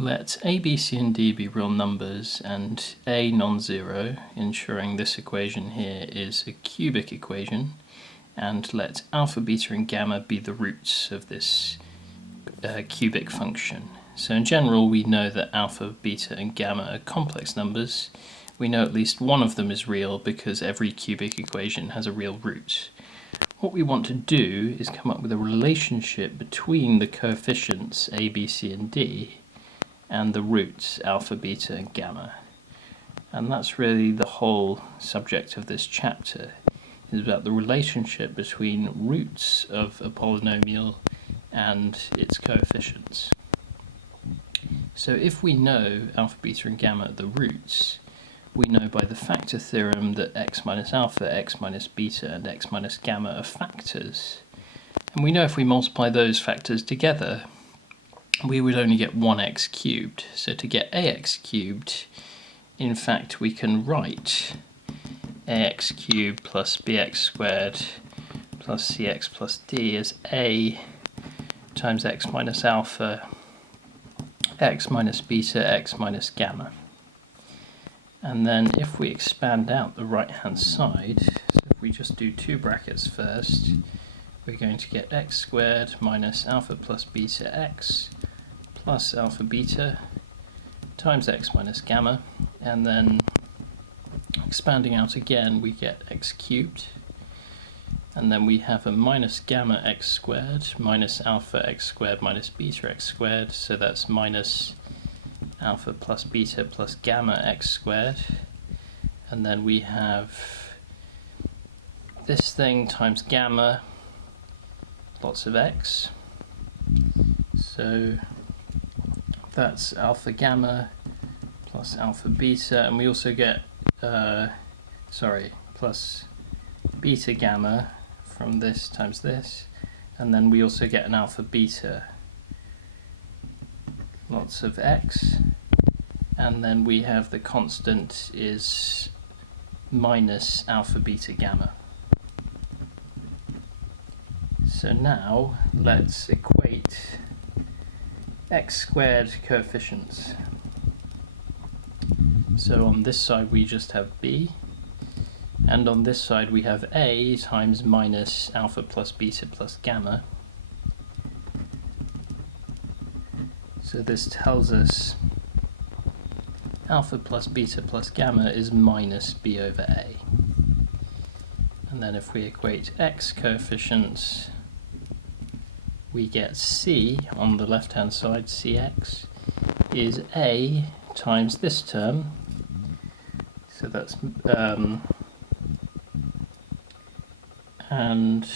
Let a, b, c, and d be real numbers and a non-zero, ensuring this equation here is a cubic equation, and let alpha, beta, and gamma be the roots of this cubic function. So in general, we know that alpha, beta, and gamma are complex numbers. We know at least one of them is real because every cubic equation has a real root. What we want to do is come up with a relationship between the coefficients a, b, c, and d and the roots alpha, beta, and gamma. And that's really the whole subject of this chapter. It's about the relationship between roots of a polynomial and its coefficients. So if we know alpha, beta, and gamma are the roots, we know by the factor theorem that x minus alpha, x minus beta, and x minus gamma are factors. And we know if we multiply those factors together, we would only get 1x cubed. So to get ax cubed, in fact, we can write ax cubed plus bx squared plus cx plus d as a times x minus alpha, x minus beta, x minus gamma. And then if we expand out the right-hand side, so if we just do two brackets first, we're going to get x squared minus alpha plus beta x plus alpha beta times x minus gamma, and then expanding out again we get x cubed, and then we have a minus gamma x squared minus alpha x squared minus beta x squared, so that's minus alpha plus beta plus gamma x squared, and then we have this thing times gamma, lots of x, so that's alpha gamma plus alpha beta, and we also get plus beta gamma from this times this, and then we also get an alpha beta, lots of x, and then we have the constant is minus alpha beta gamma. So now let's equate x squared coefficients. So on this side we just have b, and on this side we have a times minus alpha plus beta plus gamma. So this tells us alpha plus beta plus gamma is minus b over a. And then if we equate x coefficients, we get c on the left hand side, cx, is a times this term, so that's and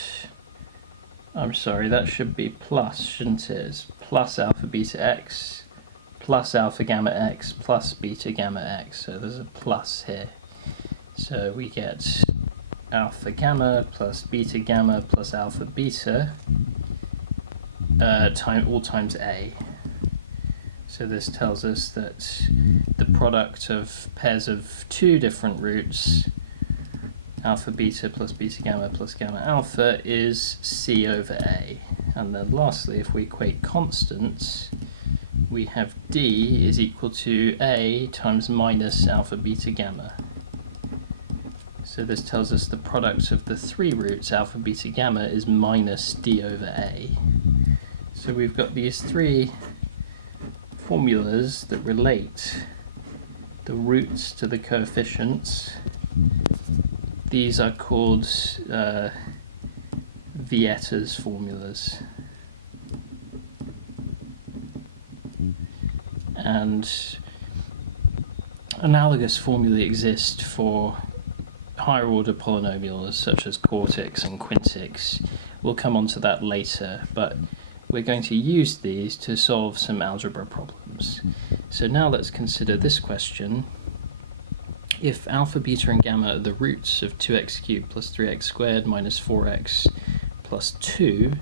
I'm sorry, that should be plus, shouldn't it? It's plus alpha beta x plus alpha gamma x plus beta gamma x, so there's a plus here. So we get alpha gamma plus beta gamma plus alpha beta all times a. So this tells us that the product of pairs of two different roots, alpha beta plus beta gamma plus gamma alpha, is c over a. And then lastly, if we equate constants, we have d is equal to a times minus alpha beta gamma. So this tells us the product of the three roots alpha beta gamma is minus d over a. So we've got these three formulas that relate the roots to the coefficients. These are called Vieta's formulas. And analogous formulae exist for higher order polynomials such as quartics and quintics. We'll come on to that later, but we're going to use these to solve some algebra problems. So now let's consider this question. If alpha, beta, and gamma are the roots of 2x cubed plus 3x squared minus 4x plus 2,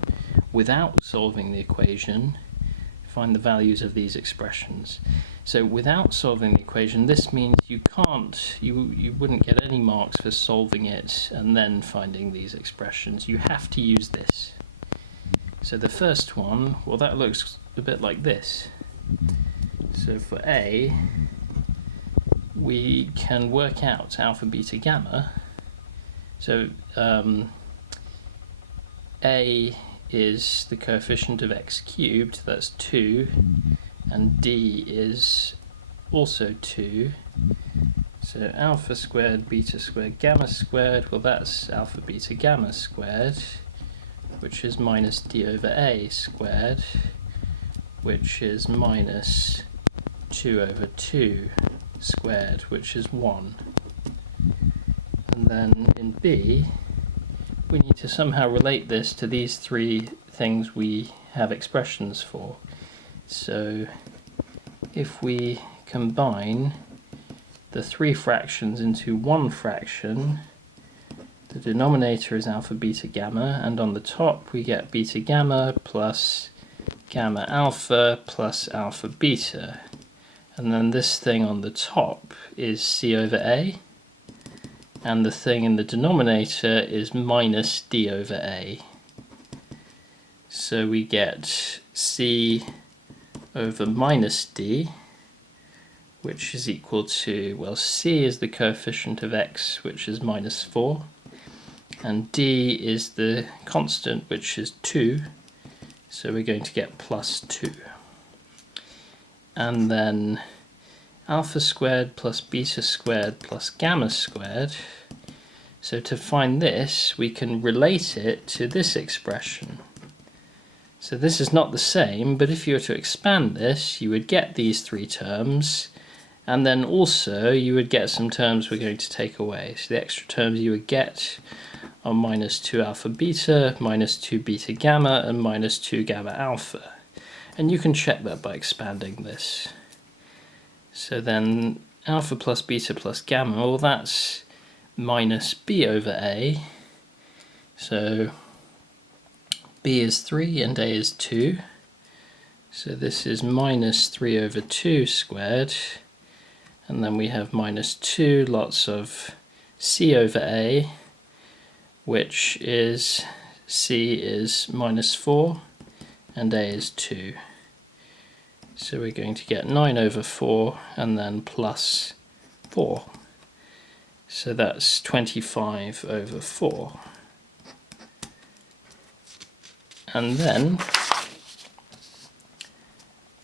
without solving the equation, find the values of these expressions. So without solving the equation, this means you wouldn't get any marks for solving it and then finding these expressions. You have to use this. So the first one, well, that looks a bit like this. So for A, we can work out alpha, beta, gamma. So A is the coefficient of x cubed, that's 2, and D is also 2. So alpha squared, beta squared, gamma squared, well that's alpha, beta, gamma squared, which is minus D over A squared, which is minus 2 over 2 squared, which is 1. And then in B, we need to somehow relate this to these three things we have expressions for. So if we combine the three fractions into one fraction, the denominator is alpha, beta, gamma, and on the top we get beta gamma plus gamma alpha plus alpha beta. And then this thing on the top is C over A, and the thing in the denominator is minus D over A. So we get C over minus D, which is equal to, well, C is the coefficient of x, which is minus 4, and D is the constant, which is 2, so we're going to get plus 2. And then alpha squared plus beta squared plus gamma squared. So to find this, we can relate it to this expression. So this is not the same, but if you were to expand this, you would get these three terms, and then also you would get some terms we're going to take away. So the extra terms you would get are minus 2 alpha beta, minus 2 beta gamma, and minus 2 gamma alpha. And you can check that by expanding this. So then alpha plus beta plus gamma, well that's minus b over a. So b is 3 and a is 2. So this is minus 3 over 2 squared. And then we have minus 2 lots of c over a, which is c is minus 4 and a is 2. So we're going to get 9 over 4 and then plus 4. So that's 25 over 4. And then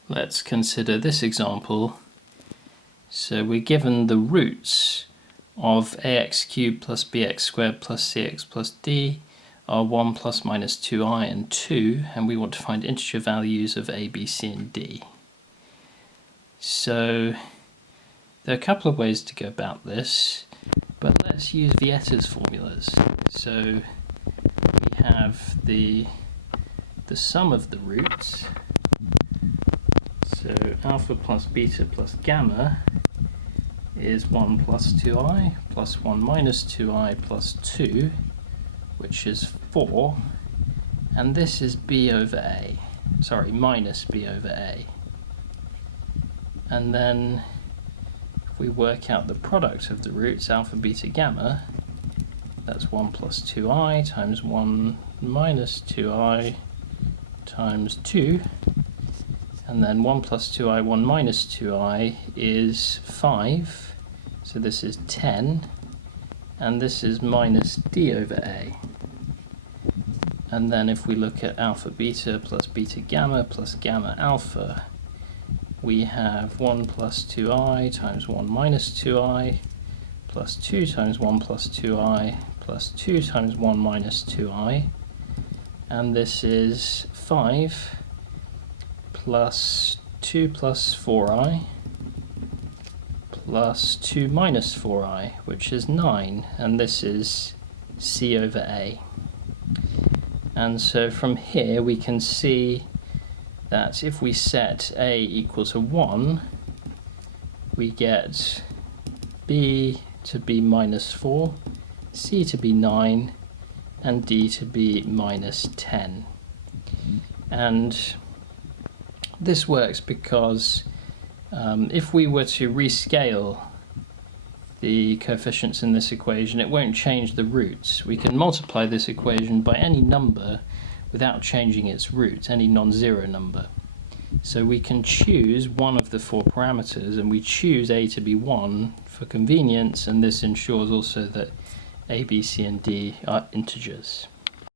let's consider this example. So we're given the roots of ax cubed plus bx squared plus cx plus d are 1 plus minus 2i and 2, and we want to find integer values of a, b, c, and d. So there are a couple of ways to go about this, but let's use Vieta's formulas. So we have the sum of the roots, so alpha plus beta plus gamma is 1 plus 2i plus 1 minus 2i plus 2, which is 4, and this is b over a, sorry, minus b over a. And then if we work out the product of the roots, alpha, beta, gamma, that's 1 plus 2i times 1 minus 2i times 2, and then 1 plus 2i, 1 minus 2i is 5, so this is 10, and this is minus d over a. And then if we look at alpha beta plus beta gamma plus gamma alpha, we have 1 plus 2i times 1 minus 2i plus 2 times 1 plus 2i plus 2 times 1 minus 2i, and this is 5 plus 2 plus 4i plus 2 minus 4i, which is 9, and this is c over a. And so from here we can see that if we set a equal to 1, we get b to be minus 4, c to be 9, and d to be minus 10. And this works because if we were to rescale the coefficients in this equation, it won't change the roots. We can multiply this equation by any number without changing its root, any non-zero number. So we can choose one of the 4 parameters, and we choose a to be 1 for convenience, and this ensures also that a, b, c, and d are integers.